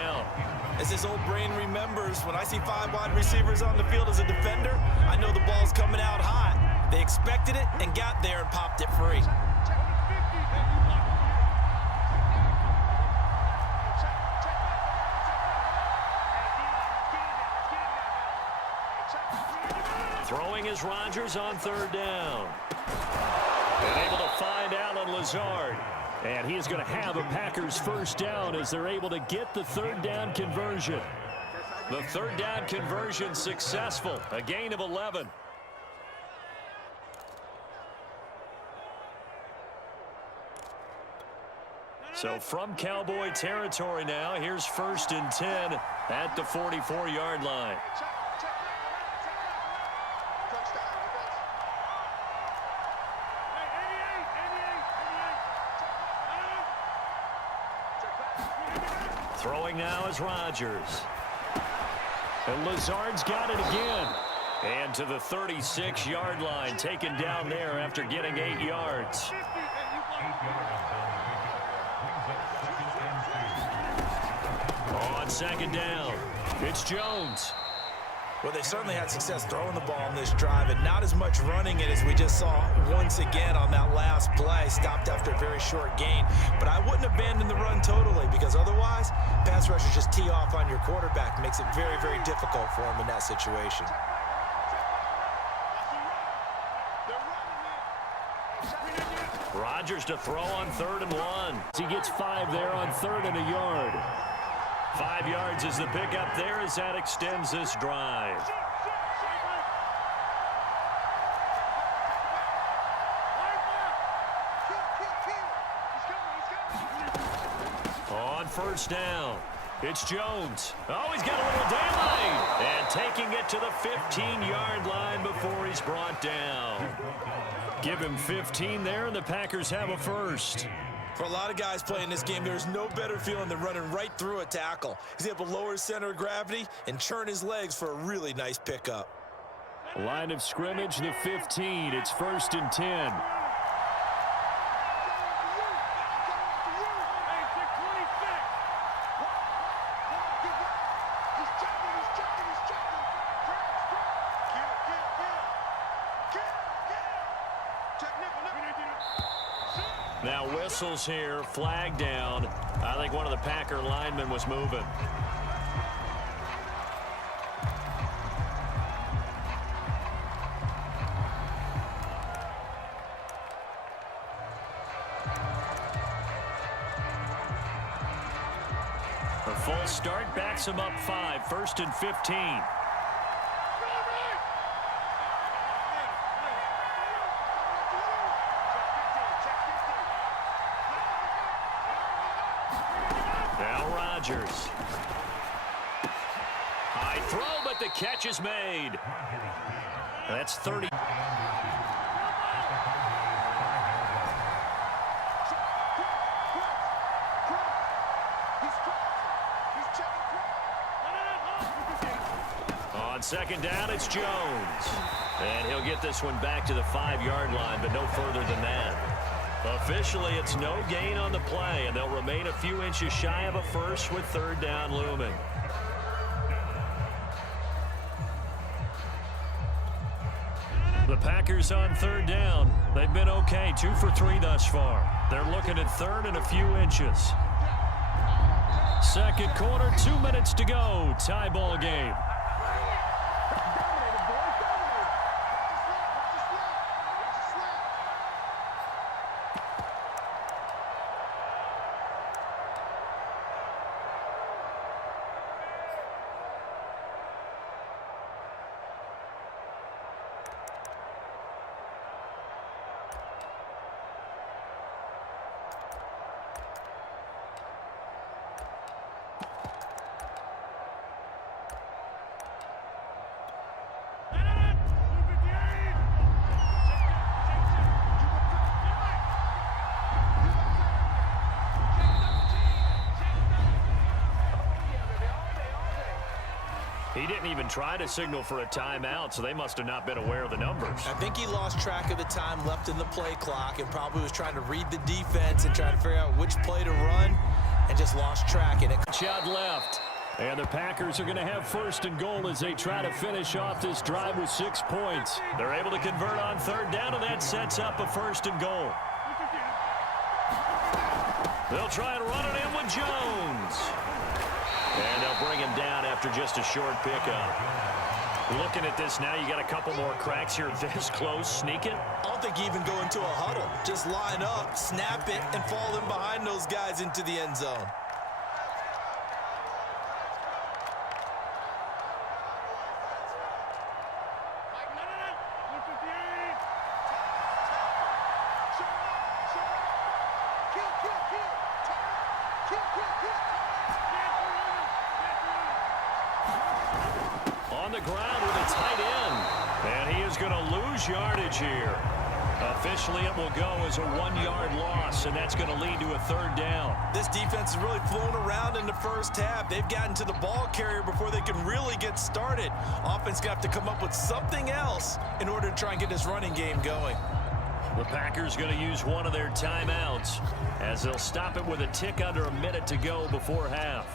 down. As his old brain remembers, when I see 5 wide receivers on the field as a defender, I know the ball's coming out hot. They expected it and got there and popped it free. Throwing is Rodgers on 3rd down. And able to find Allen Lazard. And he is going to have a Packers 1st down as they're able to get the 3rd down conversion. The 3rd down conversion successful. A gain of 11. So from Cowboy territory now, here's 1st and 10 at the 44-yard line. Throwing now is Rodgers. And Lazard's got it again. And to the 36-yard line, taken down there after getting 8 yards. On 2nd down, it's Jones. Well, they certainly had success throwing the ball on this drive, and not as much running it as we just saw once again on that last play. Stopped after a very short gain. But I wouldn't abandon the run totally, because otherwise, pass rushers just tee off on your quarterback. Makes it very, very difficult for him in that situation. Rodgers to throw on 3rd and 1. He gets 5 there on 3rd and a yard. 5 yards is the pickup there as that extends this drive. On 1st down, it's Jones. Oh, he's got a little daylight. And taking it to the 15-yard line before he's brought down. Give him 15 there, and the Packers have a 1st. For a lot of guys playing this game, there's no better feeling than running right through a tackle. He's able to lower his center of gravity and churn his legs for a really nice pickup. Line of scrimmage, the 15. It's 1st and 10. Now whistles here, flag down. I think one of the Packer linemen was moving. A full start backs him up 5, 1st and 15. Rodgers. High throw, but the catch is made. That's 30. On 2nd down, it's Jones. And he'll get this one back to the 5-yard line, but no further than that. Officially, it's no gain on the play, and they'll remain a few inches shy of a 1st with 3rd down looming. The Packers on 3rd down. They've been okay, 2 for 3 thus far. They're looking at 3rd and a few inches. 2nd quarter, 2 minutes to go. Tie ball game. He didn't even try to signal for a timeout, so they must have not been aware of the numbers. I think he lost track of the time left in the play clock and probably was trying to read the defense and trying to figure out which play to run. and just lost track. And it shot left. And the Packers are going to have first and goal as they try to finish off this drive with 6 points. They're able to convert on third down, and that sets up a first and goal. They'll try and run it in with Jones. And they'll bring him down after just a short pickup. Looking at this now, you got a couple more cracks here this close. Sneak it. I don't think you even go into a huddle. Just line up, snap it, and fall in behind those guys into the end zone. On the ground with a tight end. And he is going to lose yardage here. Officially, it will go as a 1-yard loss, and that's going to lead to a third down. This defense has really flown around in the first half. They've gotten to the ball carrier before they can really get started. Offense got to come up with something else in order to try and get this running game going. The Packers going to use one of their timeouts as they'll stop it with a tick under a minute to go before half.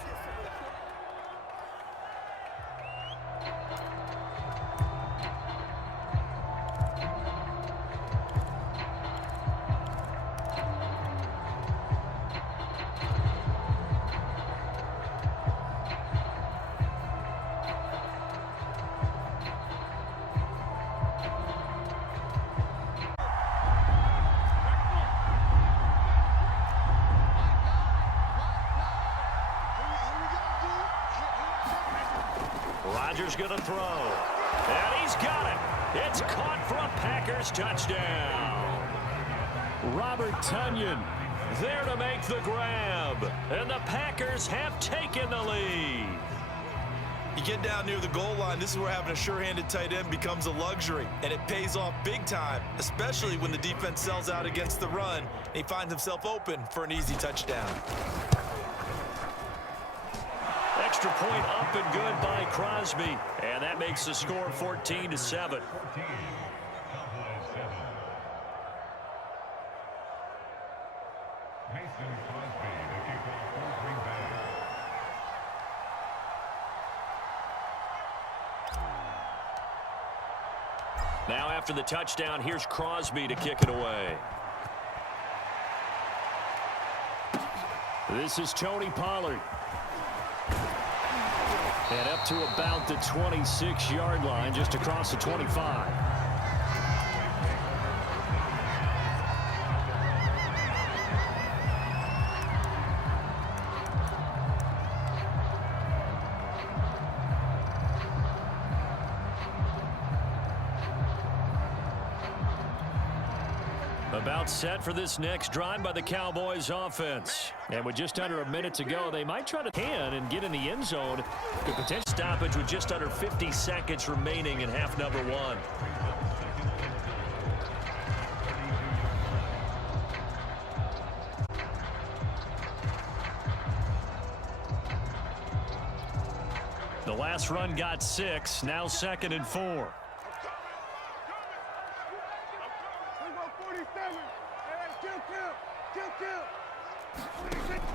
Rodgers going to throw. And he's got it. It's caught for a Packers touchdown. Robert Tonyan there to make the grab. And the Packers have taken the lead. You get down near the goal line, this is where having a sure-handed tight end becomes a luxury. And it pays off big time, especially when the defense sells out against the run. And he finds himself open for an easy touchdown. Extra point up and good by Crosby. And that makes the score 14-7. Now after the touchdown, here's Crosby to kick it away. This is Tony Pollard. And up to about the 26-yard line, just across the 25. About set for this next drive by the Cowboys offense. And with just under a minute to go, they might try to and get in the end zone. The potential stoppage with just under 50 seconds remaining in half number one. The last run got 6, now 2nd and 4.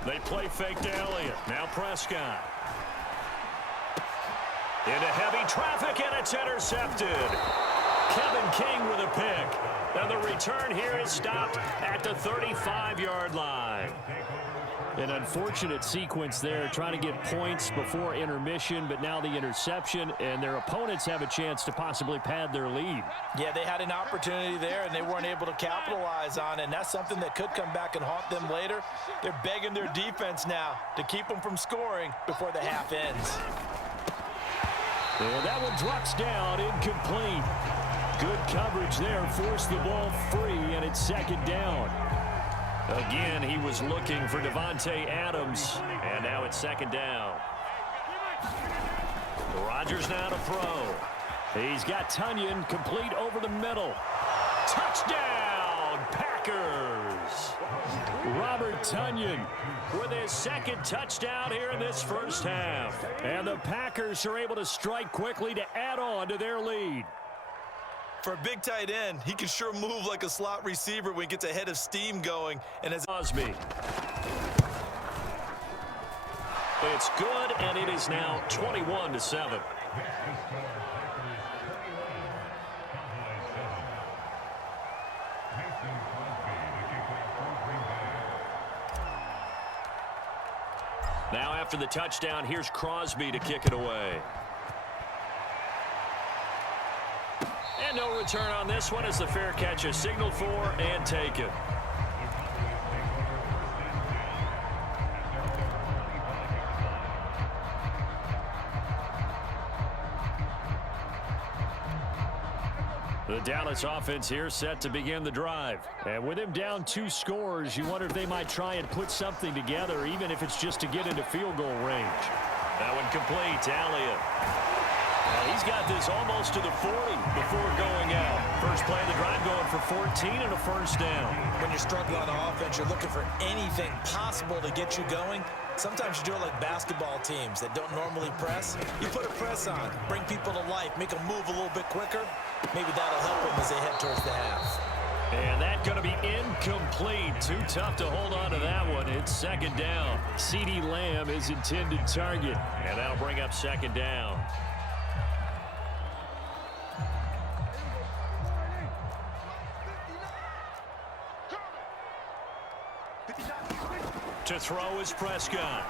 They play fake to Elliott. Now Prescott. Into heavy traffic, and it's intercepted. Kevin King with a pick. And the return here is stopped at the 35-yard line. An unfortunate sequence there, trying to get points before intermission, but now the interception, and their opponents have a chance to possibly pad their lead. Yeah, they had an opportunity there, and they weren't able to capitalize on it, and that's something that could come back and haunt them later. They're begging their defense now to keep them from scoring before the half ends. And that one drops down, incomplete. Good coverage there, forced the ball free, and it's 2nd down. Again, he was looking for Devontae Adams, and now it's 2nd down. Rodgers now to throw. He's got Tonyan complete over the middle. Touchdown, Packers! Robert Tonyan with his 2nd touchdown here in this first half. And the Packers are able to strike quickly to add on to their lead. For a big tight end, he can sure move like a slot receiver when he gets a head of steam going. And as Crosby. It's good, and it is now 21-7. Now after the touchdown, here's Crosby to kick it away. And no return on this one as the fair catch is signaled for and taken. The Dallas offense here set to begin the drive. And with him down 2 scores, you wonder if they might try and put something together, even if it's just to get into field goal range. That one complete to Elliott. He's got this almost to the 40 before going out. First play of the drive going for 14 and a first down. When you're struggling on offense, you're looking for anything possible to get you going. Sometimes you do it like basketball teams that don't normally press. You put a press on, bring people to life, make them move a little bit quicker. Maybe that'll help them as they head towards the half. And that's going to be incomplete. Too tough to hold on to that one. It's second down. CeeDee Lamb is intended target. And that'll bring up second down. To throw is Prescott.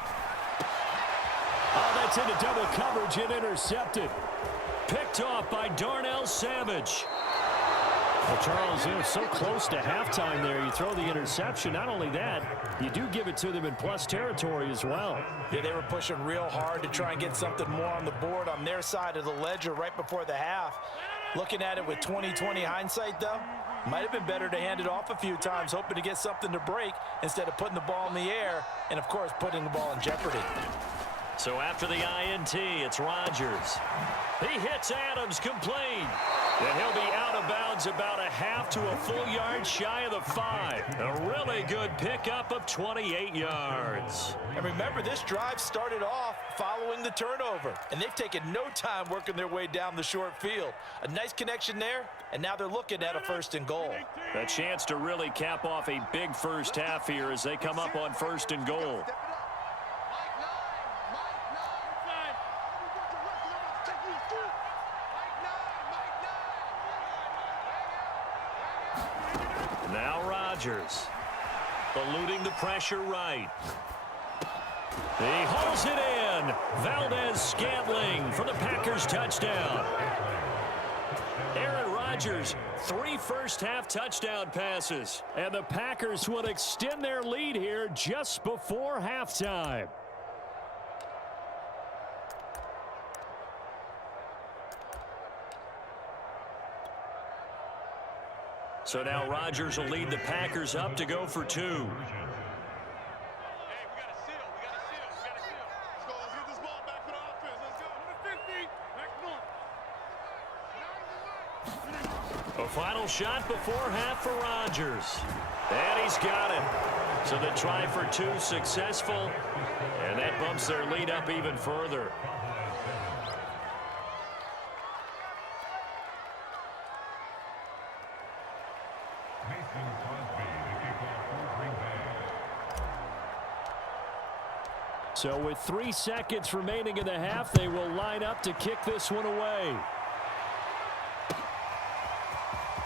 Oh, that's into double coverage and intercepted. Picked off by Darnell Savage. Well, Charles, they're so close to halftime there. You throw the interception. Not only that, you do give it to them in plus territory as well. Yeah, they were pushing real hard to try and get something more on the board on their side of the ledger right before the half. Looking at it with 20/20 hindsight, though, might have been better to hand it off a few times, hoping to get something to break instead of putting the ball in the air and, of course, putting the ball in jeopardy. So after the INT, it's Rodgers. He hits Adams complete. And he'll be out of bounds about a half to a full yard shy of the 5. A really good pickup of 28 yards. And remember, this drive started off following the turnover. And they've taken no time working their way down the short field. A nice connection there, and now they're looking at a 1st and goal. A chance to really cap off a big first half here as they come up on 1st and goal. Now Rodgers, eluding the pressure right. He hauls it in. Valdez-Scantling for the Packers touchdown. Aaron Rodgers, 3 first-half touchdown passes. And the Packers will extend their lead here just before halftime. So now Rodgers will lead the Packers up to go for 2. A final shot before half for Rodgers. And he's got it. So the try for 2 successful. And that bumps their lead up even further. So with 3 seconds remaining in the half, they will line up to kick this one away.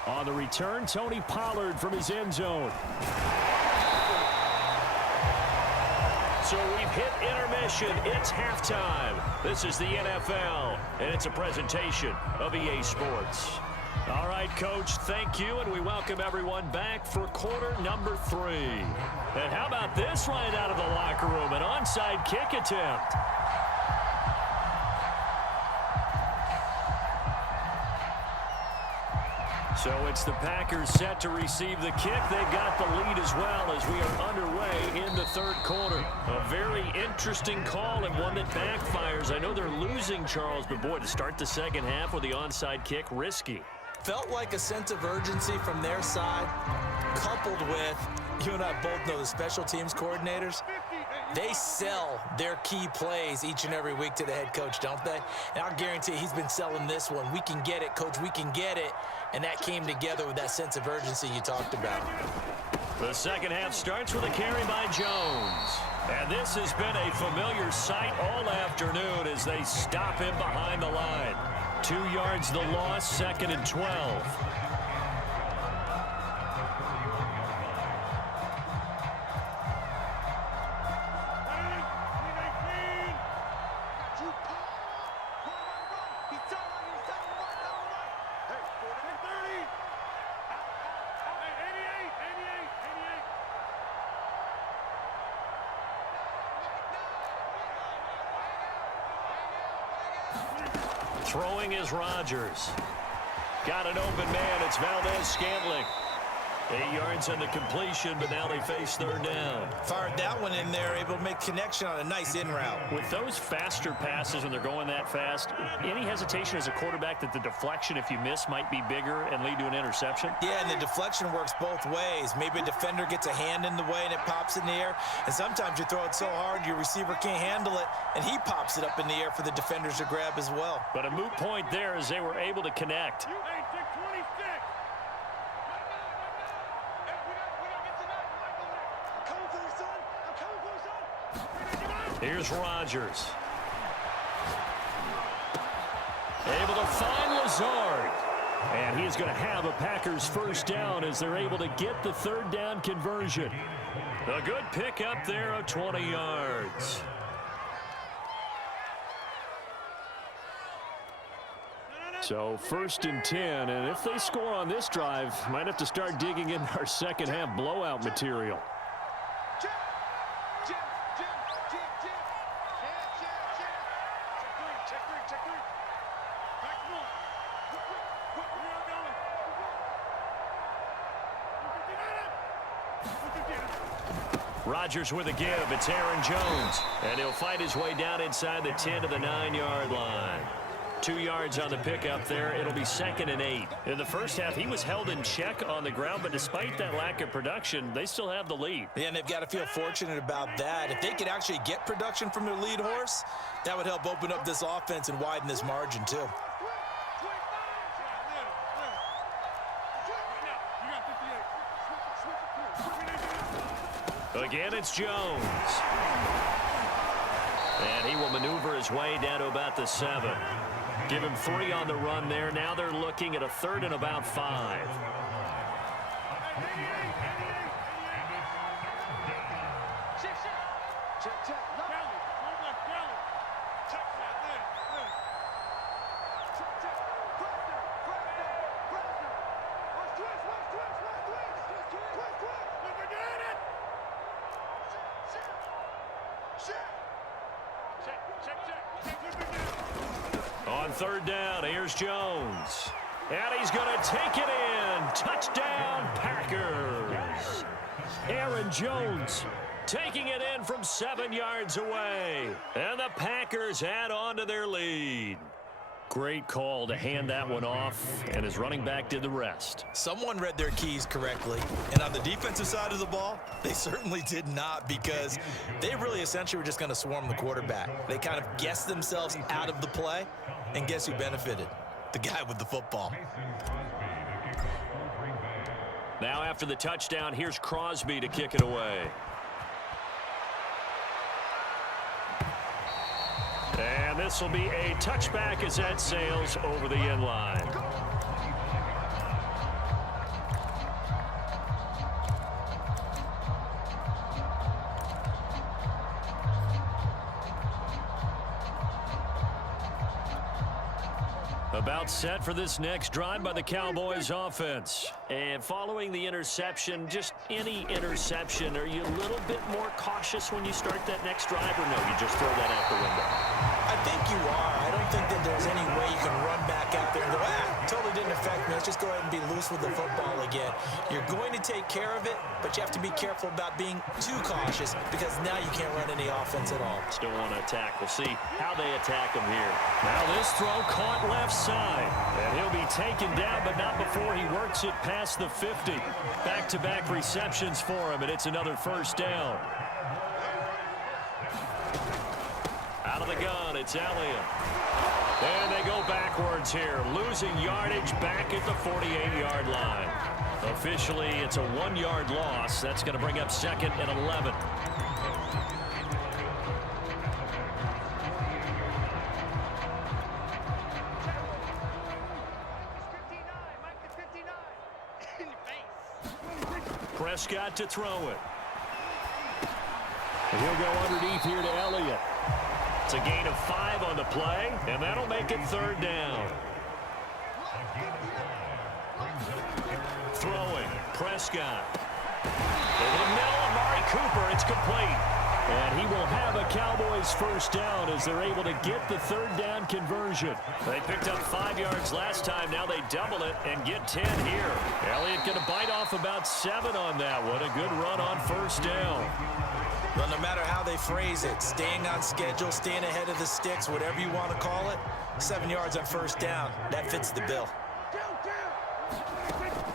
On the return, Tony Pollard from his end zone. So we've hit intermission. It's halftime. This is the NFL, and it's a presentation of EA Sports. All right, Coach, thank you, and we welcome everyone back for quarter number 3. And how about this right out of the locker room, an onside kick attempt. So it's the Packers set to receive the kick. They've got the lead as well as we are underway in the 3rd quarter. A very interesting call and one that backfires. I know they're losing, Charles, but boy, to start the 2nd half with the onside kick, risky. Felt like a sense of urgency from their side, coupled with, you and I both know the special teams coordinators, they sell their key plays each and every week to the head coach, don't they? And I'll guarantee he's been selling this one. We can get it, Coach, we can get it. And that came together with that sense of urgency you talked about. The 2nd half starts with a carry by Jones. And this has been a familiar sight all afternoon as they stop him behind the line. 2 yards the loss, 2nd and 12. Throwing is Rodgers. Got an open man. It's Valdez-Scantling. 8 yards on the completion, but now they face 3rd down. Fired that one in there, able to make connection on a nice in route. With those faster passes when they're going that fast, any hesitation as a quarterback that the deflection, if you miss, might be bigger and lead to an interception? Yeah, and the deflection works both ways. Maybe a defender gets a hand in the way and it pops in the air. And sometimes you throw it so hard your receiver can't handle it, and he pops it up in the air for the defenders to grab as well. But a moot point there as they were able to connect. Here's Rodgers. Able to find Lazard. And he's going to have a Packers first down as they're able to get the 3rd down conversion. A good pickup there of 20 yards. So 1st and 10, and if they score on this drive, might have to start digging in our second half blowout material. Rodgers with a give. It's Aaron Jones. And he'll fight his way down inside the 10 to the 9-yard line. 2 yards on the pickup there. It'll be 2nd and 8. In the first half, he was held in check on the ground, but despite that lack of production, they still have the lead. Yeah, and they've got to feel fortunate about that. If they could actually get production from their lead horse, that would help open up this offense and widen this margin too. Again, it's Jones. And he will maneuver his way down to about the 7. Give him 3 on the run there. Now they're looking at a 3rd and about 5. On 3rd down, here's Jones. And he's going to take it in. Touchdown, Packers. Aaron Jones taking it in from 7 yards away. And the Packers add on to their lead. Great call to hand that one off, and his running back did the rest. Someone read their keys correctly, and on the defensive side of the ball, they certainly did not, because they really essentially were just going to swarm the quarterback. They kind of guessed themselves out of the play, and guess who benefited? The guy with the football. Now after the touchdown, here's Crosby to kick it away. And this will be a touchback as that sails over the end line. About set for this next drive by the Cowboys offense. And following the interception, just any interception, are you a little bit more cautious when you start that next drive, or no, you just throw that out the window? I think you are. I don't think that there's any way you can run back out there and go, totally didn't affect me. Let's just go ahead and be loose with the football again. You're going to take care of it, but you have to be careful about being too cautious, because now you can't run any offense at all. Still want to attack. We'll see how they attack him here. Now this throw caught left side, and he'll be taken down, but not before he works it past the 50. Back-to-back receptions for him, and it's another first down. Out of the gun, it's Elliott. And they go backwards here, losing yardage back at the 48-yard line. Officially, it's a 1-yard loss. That's going to bring up 2nd and 11. Prescott to throw it. And he'll go underneath here to Elliott. It's a gain of 5 on the play, and that'll make it 3rd down. Throwing, Prescott. Over the middle, Amari Cooper, it's complete. And he will have a Cowboys 1st down as they're able to get the 3rd down conversion. They picked up 5 yards last time. Now they double it and get 10 here. Elliott going to bite off about 7 on that one. A good run on 1st down. Well, no matter how they phrase it, staying on schedule, staying ahead of the sticks, whatever you want to call it, 7 yards on 1st down, that fits the bill.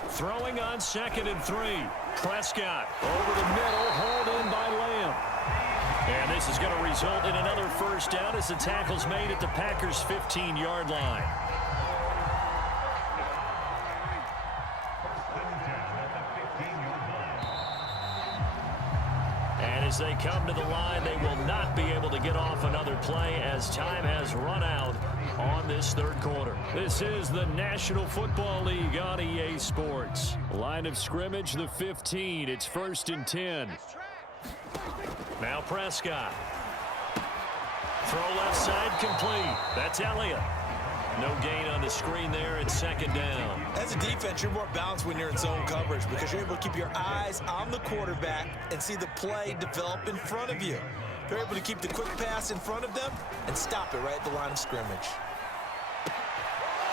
Throwing on 2nd and 3. Prescott over the middle, hauled in by Lamb. And this is going to result in another 1st down as the tackle's made at the Packers' 15-yard line. And as they come to the line, they will not be able to get off another play as time has run out on this 3rd quarter. This is the National Football League on EA Sports. Line of scrimmage, the 15. It's 1st and 10. Now Prescott. Throw left side complete. That's Elliott. No gain on the screen there. It's 2nd down. As a defense, you're more balanced when you're in zone coverage because you're able to keep your eyes on the quarterback and see the play develop in front of you. You're able to keep the quick pass in front of them and stop it right at the line of scrimmage.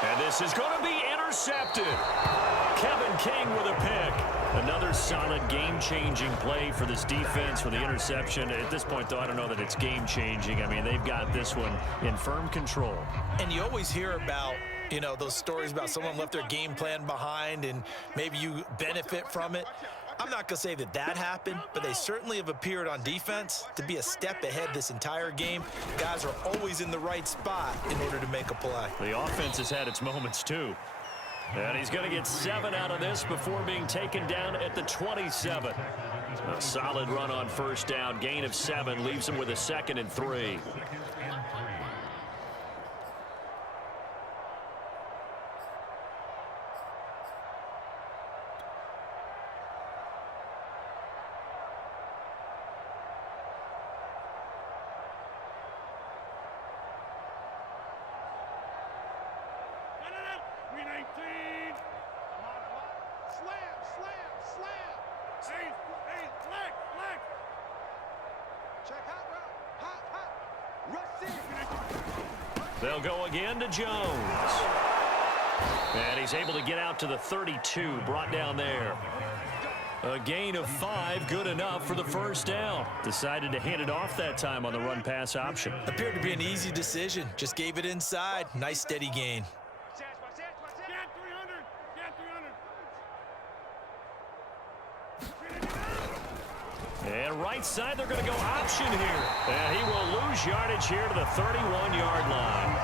And this is going to be intercepted. Kevin King with a pick. Another solid game-changing play for this defense with the interception. At this point, though, I don't know that it's game-changing. I mean, they've got this one in firm control. And you always hear about, you know, those stories about someone left their game plan behind and maybe you benefit from it. I'm not going to say that that happened, but they certainly have appeared on defense to be a step ahead this entire game. Guys are always in the right spot in order to make a play. The offense has had its moments, too. And he's going to get 7 out of this before being taken down at the 27. A solid run on 1st down. Gain of 7 leaves him with a 2nd and 3. They'll go again to Jones. And he's able to get out to the 32, brought down there. A gain of 5, good enough for the 1st down. Decided to hand it off that time on the run-pass option. Appeared to be an easy decision. Just gave it inside. Nice, steady gain. And right side, they're going to go option here. And he will lose yardage here to the 31-yard line.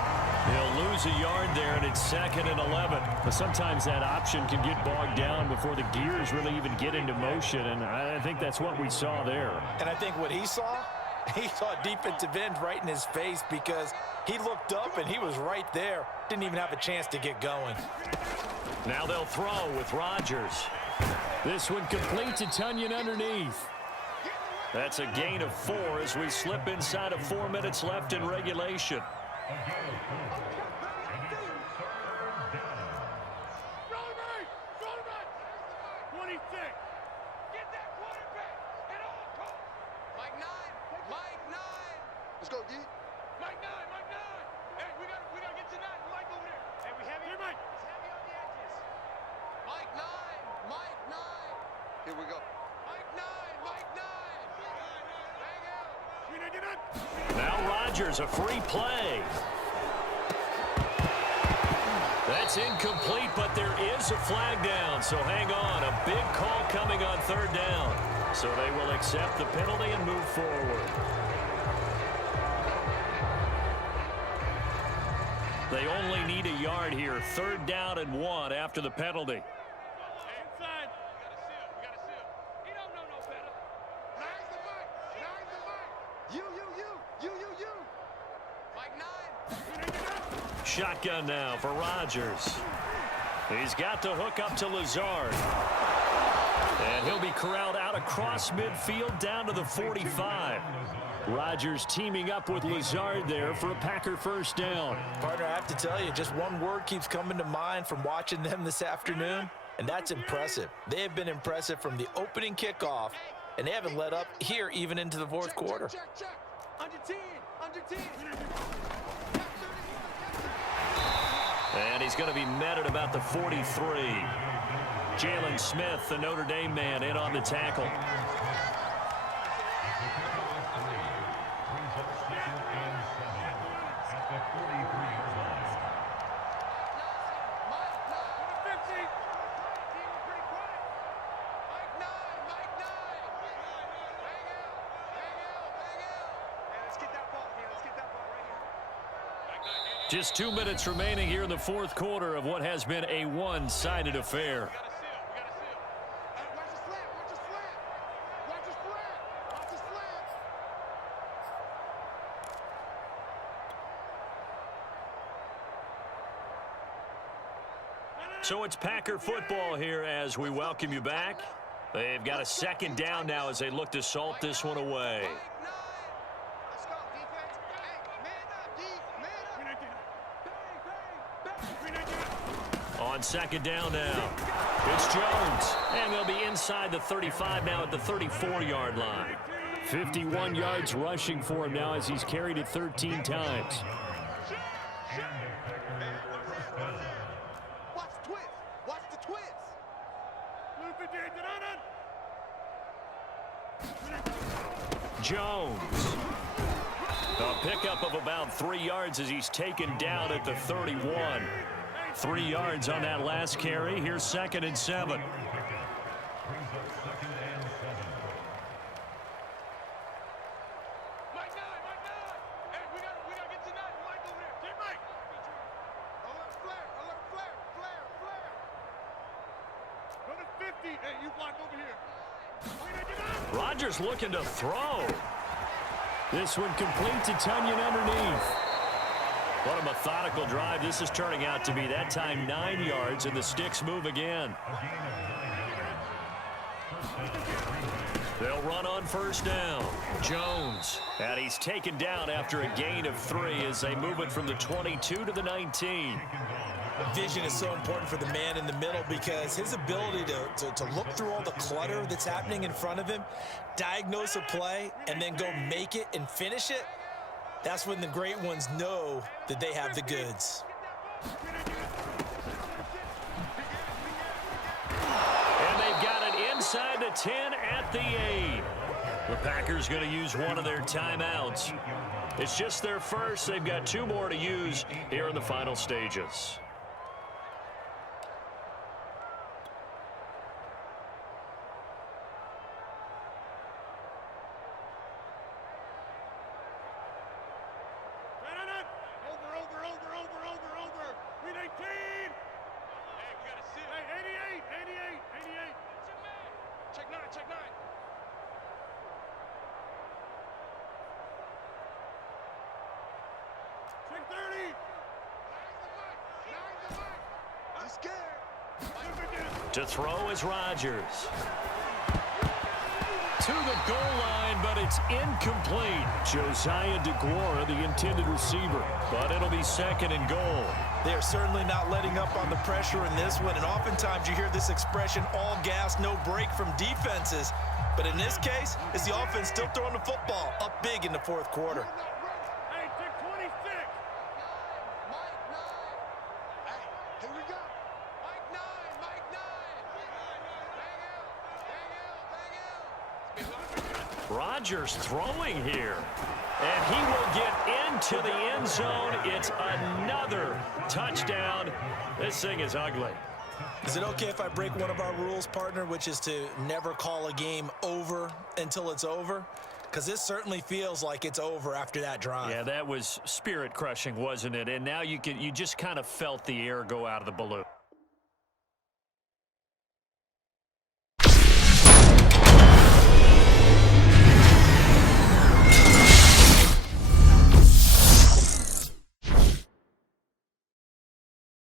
He'll lose a yard there, and it's 2nd and 11. But sometimes that option can get bogged down before the gears really even get into motion, and I think that's what we saw there. And I think what he saw defensive end right in his face because he looked up and he was right there. Didn't even have a chance to get going. Now they'll throw with Rodgers. This one complete to Tunyon underneath. That's a gain of 4 as we slip inside of 4 minutes left in regulation. Let's go, D. Mike 9. Hey, we gotta get to 9. Mike over there. Hey, we heavy. Here, Mike. It's heavy on the edges. Mike 9. Here we go. Mike 9. Now Rodgers, a free play. That's incomplete, but there is a flag down, so hang on. A big call coming on 3rd down. So they will accept the penalty and move forward. They only need a yard here. 3rd down and 1 after the penalty. Inside. We gotta seal. He don't know no better. Nine's the mic. You. Mike 9. Shotgun now for Rodgers. He's got to hook up to Lazard. And he'll be corralled out across midfield down to the 45. Rodgers teaming up with Lazard there for a Packer first down. Partner, I have to tell you, just one word keeps coming to mind from watching them this afternoon, and that's impressive. They have been impressive from the opening kickoff, and they haven't let up here even into the fourth quarter. Check. Under 10. Under 10. And he's going to be met at about the 43. Jalen Smith, the Notre Dame man, in on the tackle. Just 2 minutes remaining here in the fourth quarter of what has been a one-sided affair. So it's Packer football here as we welcome you back. They've got a second down now as they look to salt this one away. On second down now, it's Jones, and they'll be inside the 35 now at the 34-yard line. 51 yards rushing for him now as he's carried it 13 times. Watch the twist. Jones. A pickup of about 3 yards as he's taken down at the 31. 3 yards on that last carry. Here's 2nd and 7. Rodgers looking to throw. This one complete to Tunyon underneath. What a methodical drive this is turning out to be. That time 9 yards, and the sticks move again. They'll run on first down. Jones. And he's taken down after a gain of 3 as they move it from the 22 to the 19. Vision is so important for the man in the middle because his ability to look through all the clutter that's happening in front of him, diagnose a play, and then go make it and finish it, that's when the great ones know that they have the goods. And they've got it inside the 10 at the 8. The Packers going to use one of their timeouts. It's just their first. They've got 2 more to use here in the final stages. To throw is Rodgers. To the goal line, but it's incomplete. Josiah DeGuara, the intended receiver, but it'll be 2nd and goal. They're certainly not letting up on the pressure in this one, and oftentimes you hear this expression, all gas, no break from defenses. But in this case, it's the offense still throwing the football up big in the fourth quarter. Rodgers throwing here, and he will get into the end zone. It's another touchdown. This thing is ugly. Is it okay if I break one of our rules, partner, which is to never call a game over until it's over? Because this certainly feels like it's over after that drive. Yeah, that was spirit-crushing, wasn't it? And now you just kind of felt the air go out of the balloon.